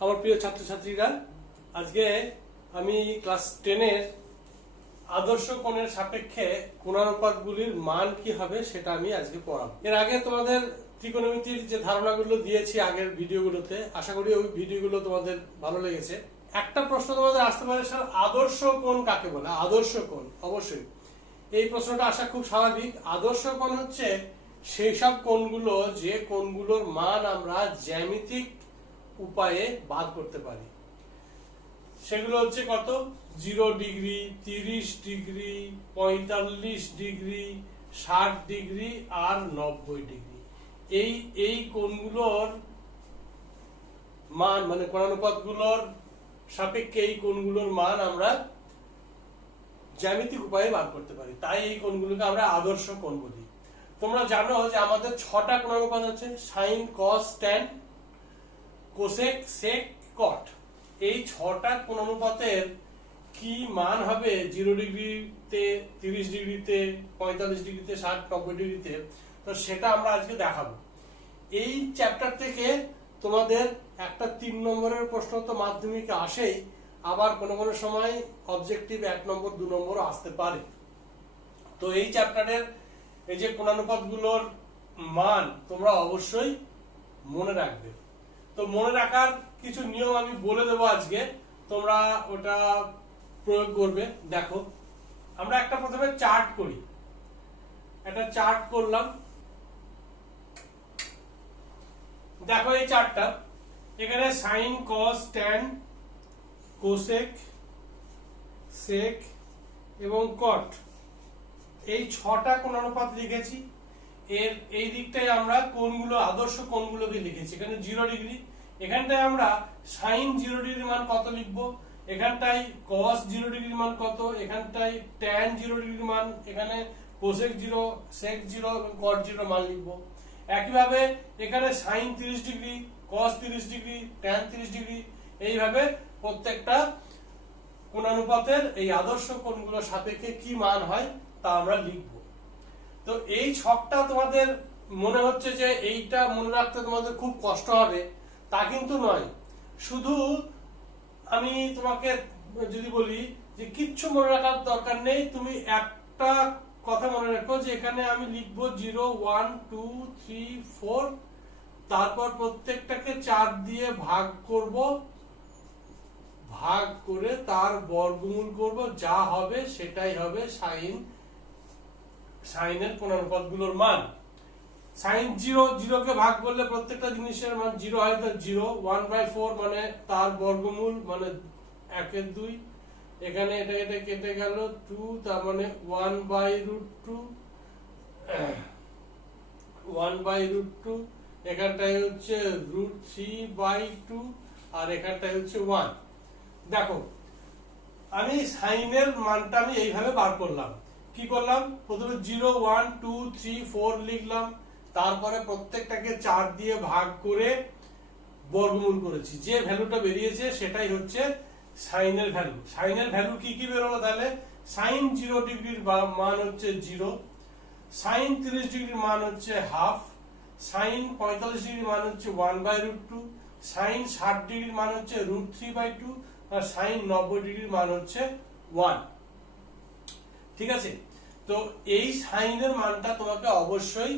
আমার প্রিয় ছাত্রছাত্রীরা, আজকে আমি ক্লাস 10 এর আদর্শ কোণের সাপেক্ষে কোণানুপাতগুলির মান কি হবে সেটা আমি আজকে পড়াবো। এর আগে তোমাদের ত্রিকোণমিতির যে ধারণাগুলো দিয়েছি আগের ভিডিওগুলোতে, আশা করি ওই ভিডিওগুলো তোমাদের ভালো লেগেছে। একটা প্রশ্ন তোমাদের আসতে পারে, স্যার আদর্শ কোণ কাকে বলে? আদর্শ কোণ, অবশ্যই এই প্রশ্নটা আসা খুব স্বাভাবিক। আদর্শ কোণ হচ্ছে সেই সব কোণগুলো যে কোণগুলোর মান আমরা জ্যামিতিক উপায়ে বাদ করতে পারি। সেগুলো হচ্ছে কত? 0 ডিগ্রি, 30 ডিগ্রি, 45 ডিগ্রি, 60 ডিগ্রি আর 90 ডিগ্রি। এই কোণগুলোর মান, মানে কোণানুপাতগুলোর সাপেক্ষে এই কোণগুলোর মান আমরা জ্যামিতিক উপায়ে বার করতে পারি, তাই এই কোণগুলোকে আমরা আদর্শ কোণ বলি। তোমরা জানো যে আমাদের 6টা কোণানুপাত আছে: সাইন, কস, ট্যান, কোসেক, সেক, কট। এই 6টা কোণানুপাতের কি মান হবে 0 ডিগ্রিতে, 30 ডিগ্রিতে, 45 ডিগ্রিতে, 60, 90 ডিগ্রিতে, তো সেটা আমরা আজকে দেখাবো। এই চ্যাপ্টার থেকে তোমাদের একটা 3 নম্বরের প্রশ্ন তো মাধ্যমিকে আসেই, আবার কোনো কোনো সময় অবজেক্টিভ 1 নম্বর 2 নম্বরও আসতে পারে। তো এই চ্যাপ্টারের এই যে কোণানুপাতগুলোর মান তোমরা অবশ্যই মনে রাখবে। তো মনে রাখার কিছু নিয়ম আমি বলে দেবো আজকে, তোমরা ওটা প্রয়োগ করবে। দেখো, আমরা একটা প্রথমে চার্ট করি। একটা চার্ট করলাম। দেখো এই চার্টটা, এখানে সাইন, কস, ট্যান, কোসেক, সেক এবং কট, এই 6টা কোণানুপাত লিখেছি। এর এই দিকটায় আমরা কোণগুলো, আদর্শ কোণগুলোকে লিখেছি। এখানে 0 ডিগ্রি, এখানটায় আমরা সাইন 0 ডিগ্রির মান কত লিখবো, এখানটায় কস 0 ডিগ্রির মান কত, এখানটায় ট্যান 0 ডিগ্রির মান, এখানে কোসেক 0, সেক 0 এবং কট 0 মান লিখবো। একইভাবে এখানে সাইন 30 ডিগ্রি, কস 30 ডিগ্রি, ট্যান 30 ডিগ্রি, এইভাবে প্রত্যেকটা কোণানুপাতের এই আদর্শ কোণগুলোর সাপেক্ষে কি মান হয় তা আমরা লিখব। তো এই ছকটা তোমাদের মনে হচ্ছে যে এইটা মনে রাখতে তোমাদের খুব কষ্ট হবে, তা কিন্তু নয়। শুধু আমি তোমাকে যদি বলি যে কিচ্ছু মনে রাখার দরকার নেই, তুমি একটা কথা মনে রাখো যে এখানে আমি লিখবো 0, 1, 2, 3, 4, তারপর প্রত্যেকটাকে 4 দিয়ে ভাগ করব, ভাগ করে তার বর্গমূল করব, যা হবে সেটাই হবে সাইনের কোণানুপাতগুলোর মান। সাইন 0 কে ভাগ করলে প্রত্যেকটা জিনিসের মান 0 হয়, তো 0, 1/4 মানে তার বর্গমূল, মানে 1/2, এখানে এটা কেটে গেল 2, তার মানে 1/√2, 1/√2, এখানটায় হচ্ছে √3/2 আর এখানটায় হচ্ছে 1। দেখো, আমি সাইনের মানটা আমি এইভাবে বার করলাম। কি করলাম? প্রথমে 0, 1, 2, 3, 4 লিখলাম, তারপরে প্রত্যেকটাকে 4 দিয়ে ভাগ করে বর্গমূল করেছি। যে ভ্যালুটা বেরিয়েছে সেটাই হচ্ছে সাইনের ভ্যালু। সাইনের ভ্যালু কি কি বেরোলো তাহলে? সাইন 0 ডিগ্রির মান হচ্ছে 0, সাইন 30 ডিগ্রির মান হচ্ছে হাফ, সাইন 45 ডিগ্রির মান হচ্ছে 1/√2, সাইন 60 ডিগ্রির মান হচ্ছে √3/2 আর সাইন 90 ডিগ্রির মান হচ্ছে 1। ঠিক আছে? তো এই সাইনের মানটা তোমাকে অবশ্যই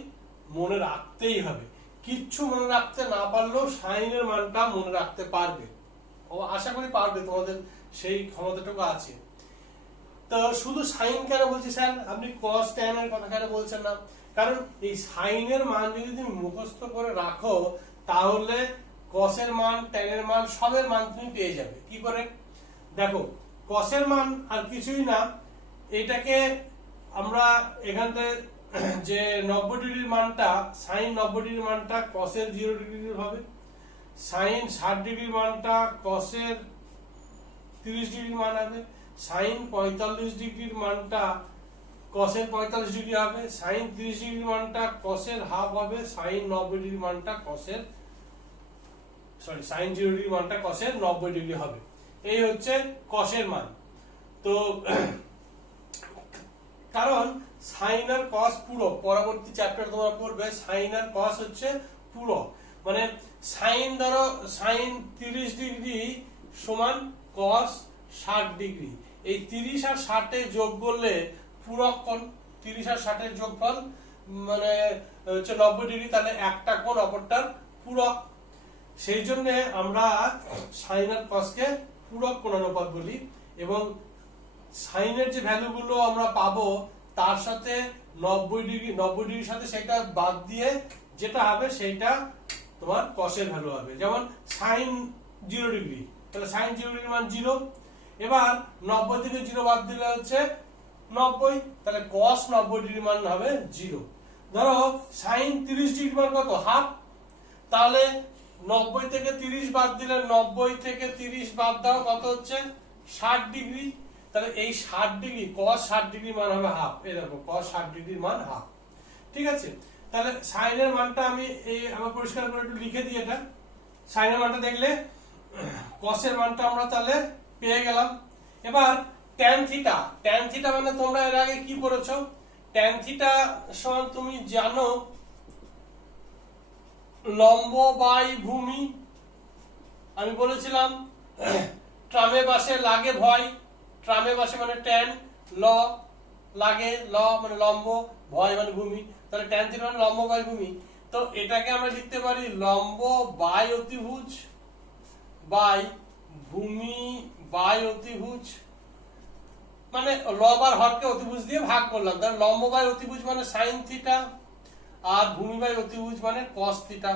মনে রাখতেই হবে। কিচ্ছু মনে রাখতে না পারলেও সাইনের মানটা মনে রাখতে পারবে, ও আশা করি পারবে, তোমাদের সেই ক্ষমতাটুকু আছে। তো শুধু সাইন কেন বলছি স্যার, আপনি কস ট্যান এর কথা কেন বলছেন না? কারণ এই সাইনের মান যদি তুমি মুখস্থ করে রাখো, তাহলে কসের মান, ট্যানের মান, সবের মান তুমি পেয়ে যাবে। কি করে? দেখো, কসের মান আর কিছুই না, এটাকে আমরা এখানতে যে 90 ডিগ্রির মানটা, সাইন 90 ডিগ্রির মানটা কসের 0 ডিগ্রির হবে, সাইন 60 ডিগ্রির মানটা কসের 30 ডিগ্রির মান হবে, সাইন 45 ডিগ্রির মানটা কসের 45 ডিগ্রি হবে, সাইন 30 ডিগ্রির মানটা কসের হাফ হবে, সাইন 90 ডিগ্রির মানটা কসের, সাইন 0 ডিগ্রির মানটা কসের 90 ডিগ্রি হবে। এই হচ্ছে কসের মান। তো কারণ সাইন আর কস পুরো, পরবর্তী চ্যাপ্টার তোমরা পড়বে, সাইন আর কস হচ্ছে পুরো। মানে সাইন ধরো সাইন 30 ডিগ্রি সমান কস 60 ডিগ্রি, এই 30 আর 60 এ যোগ করলে পূরক কোণ, 30 আর 60 এর যোগফল মানে হচ্ছে 90 ডিগ্রি, তাহলে একটা কোণ অপরটার পূরক। সেই জন্য আমরা সাইন আর কসকে পূরক কোণানুপাত বলি, এবং সাইনের যে ভ্যালুগুলো আমরা পাবো তার সাথে 90 ডিগ্রির সাথে সেটা বাদ দিয়ে যেটা হবে সেইটা তোমার কসের ভ্যালু হবে। যেমন সাইন 0 ডিগ্রি, তাহলে সাইন 0 ডিগ্রির মান 0। এবার 90 থেকে 0 বাদ দিলে হচ্ছে 90, তাহলে কস 90 ডিগ্রির মান হবে 0। ধরো সাইন 30 ডিগ্রির মান কত, হাফ, তাহলে 90 থেকে 30 বাদ দিলে 90 থেকে 30 বাদ দাও কত হচ্ছে 60 ডিগ্রি, তাহলে এই 60 ডিগ্রি cos 60 ডিগ্রি মান হবে হাফ। এই দেখো cos 60 ডিগ্রির মান হাফ, ঠিক আছে। তাহলে সাইনের মানটা আমি এই আমার পরিষ্কার করে একটু লিখে দিই, এটা সাইনের মানটা দেখলে cos এর মানটা আমরা তাহলে পেয়ে গেলাম। এবার tan থিটা, tan থিটা মানে তোমরা এর আগে কি পড়েছো, tan থিটা সমান তুমি জানো লম্ব বাই ভূমি। আমি বলেছিলাম ট্রামে বাসে লাগে ভয়, ট্রামে বাসে মানে ট্যান, ল লাগে ল মানে লম্ব, ভয় মানে ভূমি, তাহলে ট্যান থিটা মানে লম্ব বাই ভূমি। তো এটাকে আমরা লিখতে পারি লম্ব বাই অতিভুজ বাই ভূমি বাই অতিভুজ, মানে লব আর হরকে অতিভুজ দিয়ে ভাগ করলাম, তাহলে লম্ব বাই অতিভুজ মানে সাইন থিটা আর ভূমি বাই অতিভুজ মানে কস থিটা।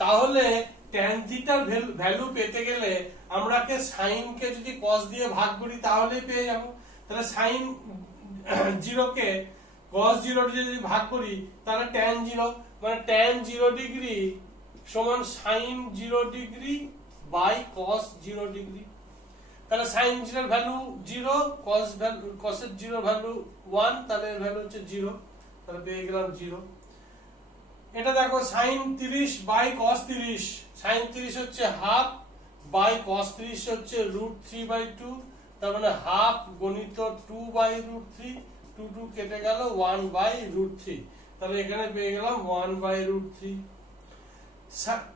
তাহলে ট্যান থিটার ভ্যালু পেতে গেলে আমরা কে সাইন কে যদি কস দিয়ে ভাগ করি তাহলেই পেয়ে যাব। তাহলে সাইন 0 কে cos 0 দিয়ে যদি ভাগ করি তাহলে tan 0 মানে tan 0 ডিগ্রি সমান sin 0 degree by cos 0 degree. তাহলে sin 0 এর ভ্যালু 0, cos এর 0 ভ্যালু 1, তাহলে এর ভ্যালু হচ্ছে 0, তাহলে পেয়ে গেলাম 0। এটা দেখো sin 30 বাই cos 30, sin 30 হচ্ছে হাফ বাই cos 30 হচ্ছে √3/2, তার মানে হাফ গণিত 2/√3, 2 কেটে গেল 1/√3, তাহলে এখানে পেয়ে গেলাম 1/√3।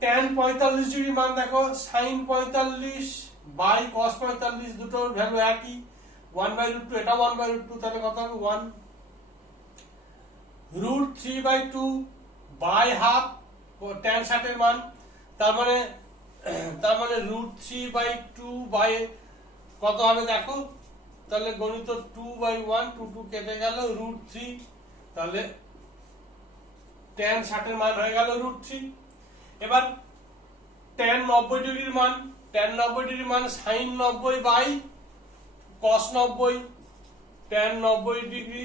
tan 45 ডিগ্রি মান দেখো sin 45 বাই cos 45 দুটোর ভ্যালু একই, 1/√2, এটা 1/√2, তাহলে কত হবে 1। √3/2 বাই হাফ tan 60 এর মান, তার মানে √3/2 বাই কত হবে দেখো, তাহলে গণিত 2/1, 2 কেটে গেল √3, তাহলে tan 60 এর মান হয়ে গেল √3। এবার tan 90 ডিগ্রির মান, tan 90 ডিগ্রির মান sin 90 by cos 90, tan 90 degree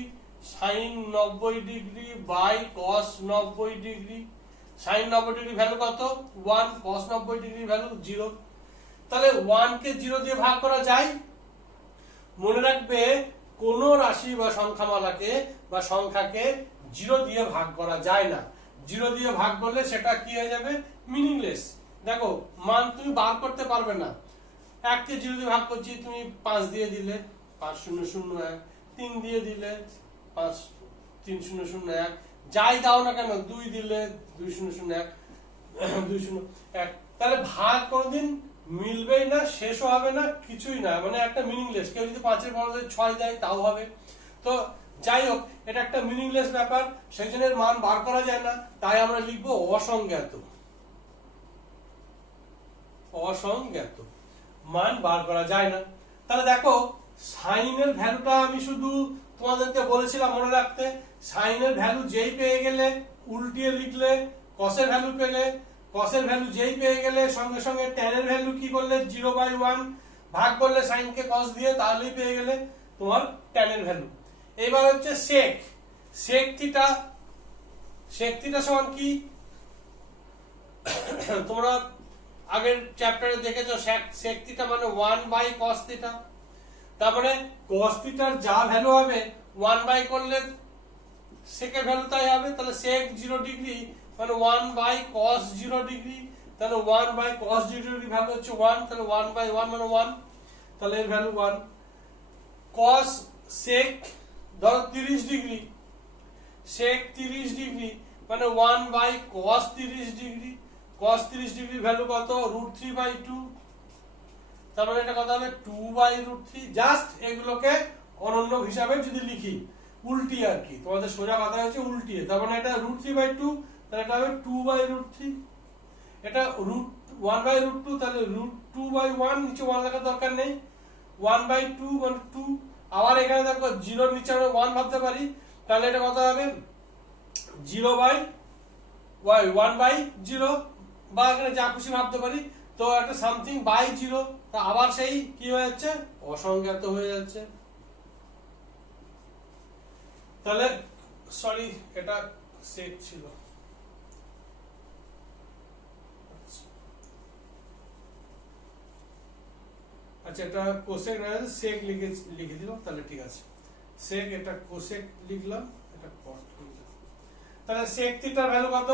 sin 90 degree by cos 90 degree, sin 90 degree value কত 1, cos 90 ডিগ্রি ভ্যালু 0, তাহলে 1 কে 0 দিয়ে ভাগ করা যায়। মনে রাখবে কোন রাশি বা সংখ্যামালাকে বা সংখ্যাকে 0 দিয়ে ভাগ করা যায় না, 0 দিয়ে ভাগ করলে সেটা কি হয়ে যাবে, মিনিংলেস। দেখো মান তুমি বার করতে পারবে না, 1 কে 0 দিয়ে ভাগ করছি, তুমি 5 দিয়ে দিলে 5001, 3 দিয়ে দিলে 53001, যাই দাও না কেন 2 দিলে 2001, 201, তাহলে ভাগ কোনদিন মিলবেই না, শেষও হবে না, কিছুই না, মানে একটা মিনিংলেস। কেউ যদি 5 এর বদলে 6 দেয় তাও হবে। তো যাই হোক এটা একটা মিনিংলেস ব্যাপার, সেই জন্য এর মান বার করা যায় না, তাই আমরা লিখবো অসংজ্ঞাত, অসংজ্ঞাত, মান বার করা যায় না। তাহলে দেখো সাইনের ভ্যালুটা আমি শুধু তোমাদেরকে বলেছিলাম মনে রাখতে, সাইনের ভ্যালু যেই পেয়ে গেলে উল্টিয়ে লিখলে কসের ভ্যালু পেলে, কসের ভ্যালু যেই পেয়ে গেলে সঙ্গে সঙ্গে tan এর ভ্যালু কি করলে 0/1 ভাগ করলে sin কে cos দিয়ে, তাহলেই পেয়ে গেলে তোমার tan এর ভ্যালু। এবার হচ্ছে sec, sec theta, sec theta সমান কি তোমরা আগের চ্যাপ্টারে দেখেছো, sec থিটা মানে 1/cos থিটা, তার মানে cos থিটার যা ভ্যালু হবে 1 করলে sec এর ভ্যালু তাই হবে, তাহলে sec 0 ডিগ্রি মানে 1/cos 0 ডিগ্রি, তাহলে 1/cos 0 ডিগ্রি ভ্যালু হচ্ছে 1, তাহলে 1/1 মানে 1, তাহলে এর ভ্যালু 1। cos sec ধরো 30 ডিগ্রি, sec 30 ডিগ্রি মানে 1/cos 30 degree, cos 30 degree value কত √3/2, তার মানে এটা কত হবে 2/√3। জাস্ট এগুলোকে অনন্য হিসাবে যদি লিখি উল্টি আর কি, তোমাদের সোজা কথা হচ্ছে উল্টিয়ে, তার মানে এটা √3/2, তাহলে এটা হবে 2/√3। এটা √1/√2, তাহলে √2/1, নিচে 1 লেখার দরকার নেই, 1/2 মানে 2। আবার এখানে দেখো 0 নিচে আমরা 1 ভাবতে পারি, তাহলে এটা কত হবে 1/0, বা এখানে যা খুশি ভাবতে পারি। তো একটা সামথিং বাই 0, তা আবার সেই কি হয়ে যাচ্ছে অসংজ্ঞাত হয়ে যাচ্ছে। তাহলে সরি এটা সেক ছিল, আচ্ছা এটা কোসেক সেক লিখে দিলাম, তাহলে ঠিক আছে সেক, এটা কোসেক লিখলাম, এটা কট লিখলাম। তাহলে সেক থিটার ভ্যালু কত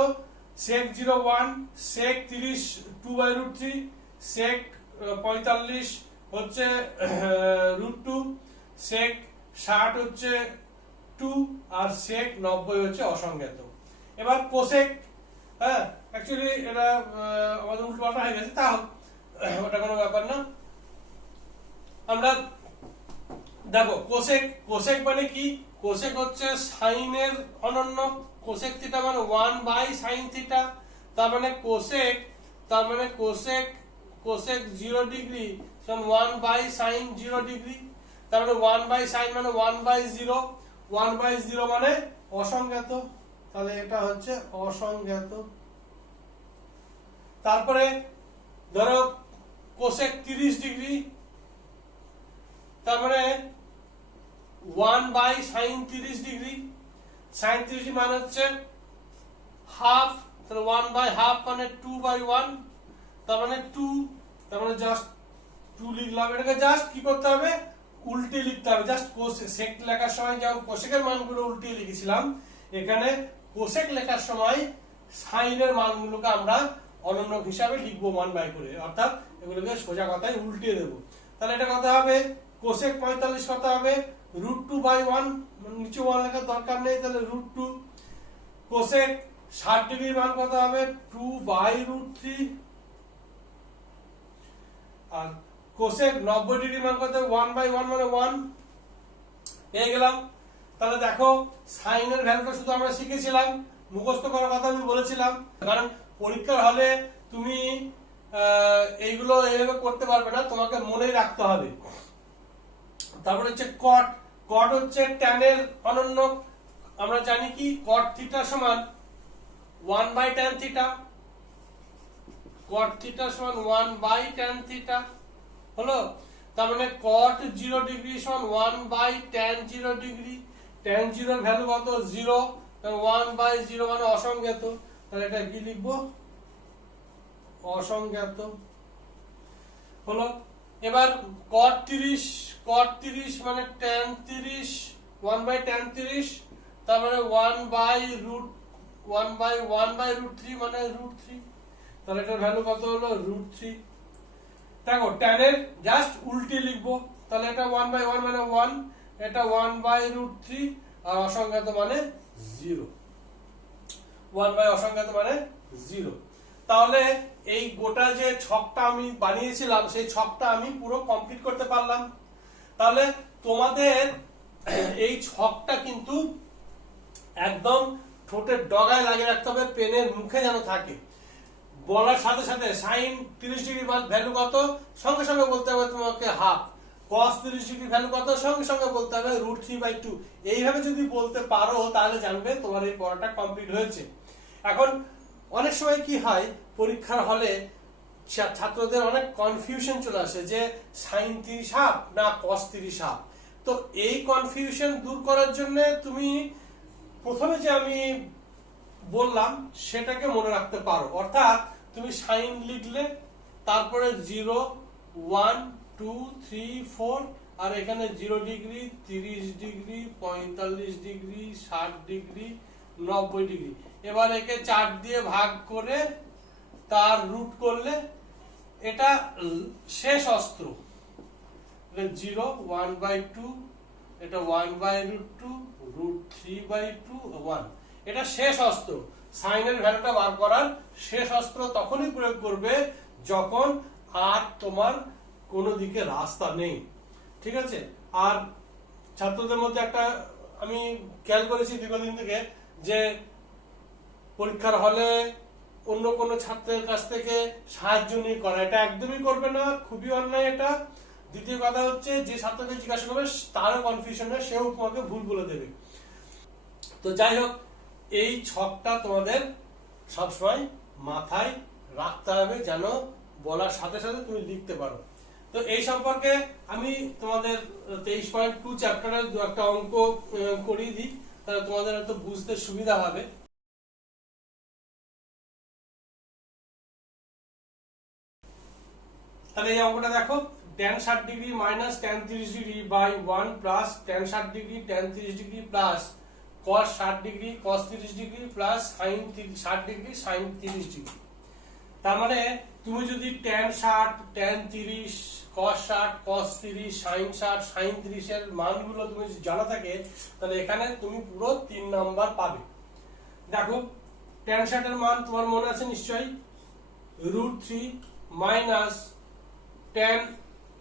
সেক 0 1, সেক 30 2/√3, সেক 45 হচ্ছে √2, সেক 60 হচ্ছে 2, আর সেক 90 হচ্ছে অসংজ্ঞাত। এবার কোসেক, হ্যাঁ অ্যাকচুয়ালি এটা আমাদের উল্টোপাল্টা হয়ে গেছে, তাও ওটা কোনো ব্যাপার না। আমরা দেখো কোসেক মানে কি, কোসেক হচ্ছে সাইনের অনন্য, কোসেক থিটা মানে 1/sin থিটা, তার মানে কোসেক 0 ডিগ্রি সমান 1/sin 0 ডিগ্রি, তার মানে 1/sin মানে 1/0, 1/0 মানে অসংজ্ঞাত, তাহলে এটা হচ্ছে অসংজ্ঞাত। তারপরে ধরো কোসেক 30 ডিগ্রি, তার মানে 1/sin 30 ডিগ্রি, sin 30 মানে হচ্ছে হাফ, তাহলে 1/2 মানে 2/1, তার মানে 2, তার মানে জাস্ট 2 লিখলাম। এটাকে জাস্ট কি করতে হবে উল্টে লিখতে হবে, জাস্ট কোসেক লেখার সময় যেমন কোসেকের মানগুলো উল্টে লিখেছিলাম, এখানে কোসেক লেখার সময় সাইনের মানগুলোকে আমরা অনন্য হিসাবে লিখবো 1/, করে, অর্থাৎ এগুলোকে সোজা কথায় উল্টে দেবো। তাহলে এটা কত হবে কোসেক 45 কত হবে √2/1, নিচে 1 লেখার দরকার নেই, তাহলে √2। কোসেক 60 ডিগ্রির মান কত হবে 2/√3, আর কোসেক 90 ডিগ্রির মান কত 1/1 মানে 1 পেয়ে গেলাম। তাহলে দেখো সাইনের ভ্যালুটা শুধু আমরা শিখেছিলাম, মুখস্থ করার কথা আমি বলেছিলাম, কারণ পরীক্ষার হলে তুমি এইগুলো এইভাবে করতে পারবে না, তোমাকে মনেই রাখতে হবে। তারপর হচ্ছে কট হচ্ছে ট্যানের অনন্য, আমরা জানি কি কট থিটা সমান 1/tan থিটা, কট থিটা সমান 1/tan থিটা হলো, তার মানে কট 0 ডিগ্রি সমান 1/tan 0 ডিগ্রি, tan 0 এর ভ্যালু কত 0, 1/0 মানে অসংজ্ঞাত, তাহলে এটা কি লিখবো অসংজ্ঞাত হলো। এবার cot 30 মানে tan 30, 1/tan 30, তার মানে 1/1/√3 মানে √3, তাহলে এটার ভ্যালু কত হলো √3। দেখো tan এর জাস্ট উল্টে লিখবো, তাহলে এটা 1/1 মানে 1, এটা 1/√3, আর অসংজ্ঞাত মানে 0, 1/, অসংজ্ঞাত মানে 0। তাহলে এই গোটা যে ছকটা আমি বানিয়েছিলাম সেই ছকটা আমি পুরো কমপ্লিট করতে পারলাম। তাহলে তোমাদের এই ছকটা কিন্তু একদম ঠোঁটের ডগায় লাগিয়ে রাখতে হবে, পেনের মুখে যেন থাকে। বলার সাথে সাথে সাইন 30 ডিগ্রি ভ্যালু কত সঙ্গে সঙ্গে বলতে হবে তোমাকে হাফ, cos 30 ডিগ্রি ভ্যালু কত সঙ্গে সঙ্গে বলতে হবে √3/2। এইভাবে যদি বলতে পারো তাহলে জানবে তোমার এই পড়াটা কমপ্লিট হয়েছে। এখন অনেক সময় কি হয় পরীক্ষার হলে ছাত্রদের অনেক কনফিউশন চলে আসে যে সাইন 30 হাফ না cos 30 হাফ। তো এই কনফিউশন দূর করার জন্য তুমি প্রথমে যে আমি বললাম সেটাকে মনে রাখতে পারো, অর্থাৎ তুমি সাইন লিখলে তারপরে 0 1 2 3 4, আর এখানে 0 degree 30 degree 45 degree 60 degree 90 degree, এবার একে 4 দিয়ে ভাগ করে তার রুট করলে এটা শেষ অস্ত্র, 0 1/2, এটা 1/√2, √3/2 1, এটা শেষ অস্ত্র। সাইনের ভ্যালুটা বার করার শেষ অস্ত্র তখনই প্রয়োগ করবে যখন আর তোমার কোনো দিকে রাস্তা নেই। ঠিক আছে? আর ছাত্রদের মধ্যে একটা আমি খেয়াল করেছি দীর্ঘদিন থেকে যে পরীক্ষার হলে অন্য কোনো ছাত্রের কাছ থেকে সাহায্য নিয়ে করা, এটা একদমই করবে না, খুবই অন্যায় এটা। দ্বিতীয় কথা হচ্ছে যে ছাত্রকে জিজ্ঞাসা করবে তারও কনফিউশন হয়, সেও তোমাকে ভুল বলে দেবে। তো যাই হোক, এই ছকটা তোমাদের সবসময় মাথায় রাখতে হবে যেন বলার সাথে সাথে তুমি লিখতে পারো। তো এই সম্পর্কে আমি তোমাদের 23.2 চ্যাপ্টারের দু একটা অঙ্ক করিয়ে দিই, তাহলে তোমাদের হয়তো বুঝতে সুবিধা হবে। তাহলে এই অঙ্কটা দেখো, tan 60 degree minus tan 30 degree by 1 plus tan 60 degree tan 30 degree plus cos 60 degree cos 30 degree plus sin 60 degree sin 30 degree. তার মানে তুমি যদি tan 60 tan 30 cos 60 cos 30 sin 60 sin 30 এর মানগুলো তুমি জানা থাকে, তাহলে এখানে তুমি পুরো 3 নাম্বার পাবে। দেখো tan 60 এর মান তোমার মনে আছে নিশ্চয়ই, √3 মাইনাস tan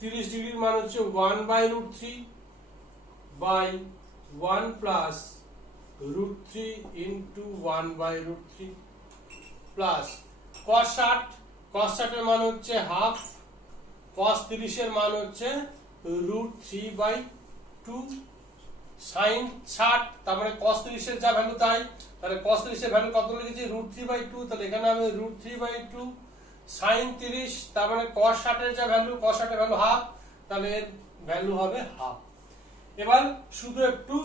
30 ডিগ্রির মান হচ্ছে 1/√3 by 1 plus √3 into 1/√3 plus cos 60 এর মান হচ্ছে হাফ, cos 30 এর মান হচ্ছে √3/2 sin 60, তার মানে cos 30 এর যা ভ্যালু তাই, তাহলে cos 30 এর ভ্যালু কত লিখেছি √3/2, তাহলে এখানে হবে √3/2 sin 30, তার মানে cos 60 এর যা ভ্যালু, cos 60 এর ভ্যালু হাফ, তাহলে এর ভ্যালু হবে হাফ। এবার শুধু একটু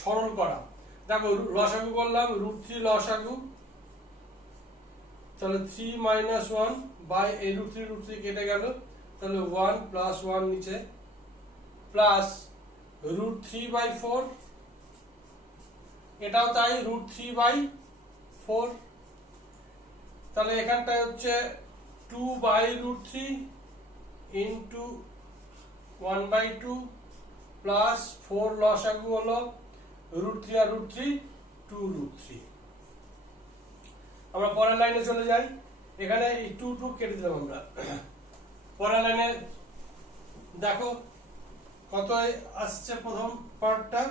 সরল করা, দেখো লসাগু করলাম, √3 লসাগু, তাহলে 3 মাইনাস 1 বাই এই √3 কেটে গেল, তাহলে 1 প্লাস 1 নিচে প্লাস √3/4, এটাও তাই √3/4, তাহলে এখানটায় হচ্ছে 2/√3 ইন্টু 1/2 প্লাস 4 লসাগু হলো √3 আর √3 2√3। আমরা পরের লাইনে চলে যাই, এখানে এই 2 কেটে দিলাম আমরা। পরের লাইনে দেখো কত আসছে, প্রথম পার্টটা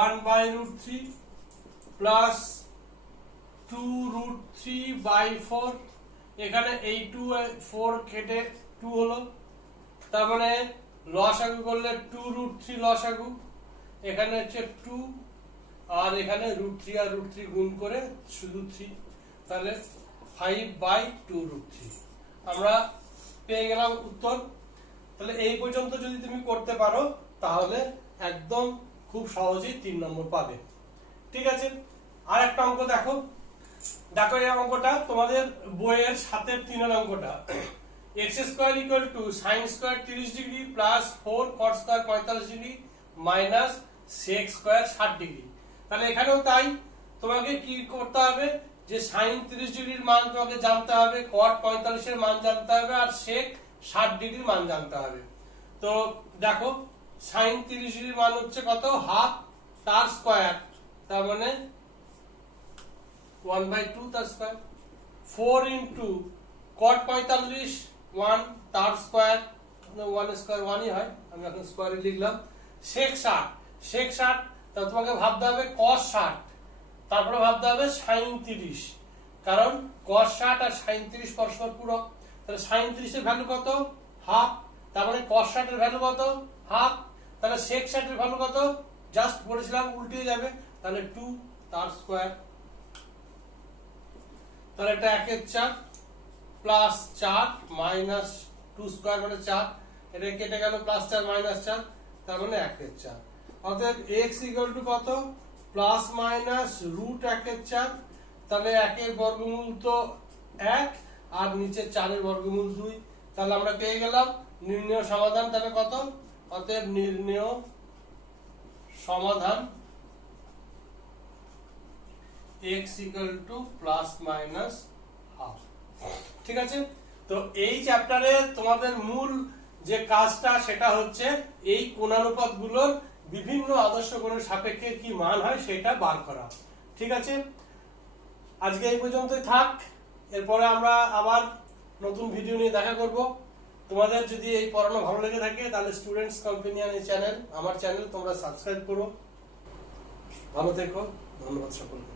1/√3 প্লাস 2√3/4, এখানে এই 4 কেটে 2 হলো, তার মানে লসাগু করলে 2√3 লসাগু, এখানে হচ্ছে 2 আর এখানে √3 আর √3 গুণ করে শুধু 3, তাহলে 5/2√3 আমরা পেয়ে গেলাম উত্তর। তাহলে এই পর্যন্ত যদি তুমি করতে পারো তাহলে একদম খুব সহজেই 3 নম্বর পাবে। ঠিক আছে, আর একটা অঙ্ক দেখো, এই অঙ্কটা তোমাদের বইয়ের 7-এর 3-এর অঙ্কটা, x² = sin² 30 degree plus 4 cot² 45 degree minus sec² 60 degree. তাহলে এখানেও তাই, তোমাকে কি করতে হবে যে sin 30 ডিগ্রির মান তোমাকে জানতে হবে, cot 45 এর মান জানতে হবে, আর sec 60 ডিগ্রির মান জানতে হবে। তো দেখো sin 30 ডিগ্রির মান হচ্ছে কত, হাফ তার স্কয়ার, তার মানে 1/2 তার স্কয়ার, 4 ইন্টু cot 45 1 তার স্কয়ার, 1 স্কয়ার 1ই হয়, আমি এখন স্কয়ারে লিখলাম, sec 60 তা তোমাকে ভাবতে হবে cos 60, তারপরে ভাবতে হবে sin 30, কারণ cos 60 আর sin 30 পরস্পর পূরক, তাহলে sin 30 এর ভ্যালু কত, হাফ, তার মানে cos 60 এর ভ্যালু কত, হাফ, তাহলে sec 60 এর ভ্যালু কত, জাস্ট বলেছিলাম উল্টে যাবে, তাহলে 2 তার স্কয়ার, তাহলে এটা 1/4 প্লাস 4 মাইনাস 2 স্কয়ার মানে 4, এটা কেটে গেল প্লাস 4 মাইনাস 4, তার মানে 1/4। অতএব x = কত, প্লাস মাইনাস √1/4, তাহলে 1 এর বর্গমূল তো 1 আর নিচে 4 এর বর্গমূল 2, তাহলে আমরা পেয়ে গেলাম নির্ণেয় সমাধান, তাহলে কত, অতএব নির্ণেয় সমাধান x = প্লাস মাইনাস হাফ। ঠিক আছে, তো এই চ্যাপ্টারে তোমাদের মূল যে কাজটা সেটা হচ্ছে এই কোণানুপাতগুলোর বিভিন্ন আদর্শ কোণের সাপেক্ষে কি মান হয় সেটা বার করা। ঠিক আছে, আজকে এই পর্যন্তই থাক। এরপরে আমরা আবার নতুন ভিডিও নিয়ে দেখা করব। তোমাদের যদি এই পড়ানো ভালো লেগে থাকে তাহলে স্টুডেন্টস কম্পেনিয়ন এই চ্যানেল, আমার চ্যানেল তোমরা সাবস্ক্রাইব করো। ভালো থেকো, ধন্যবাদ সকলকে।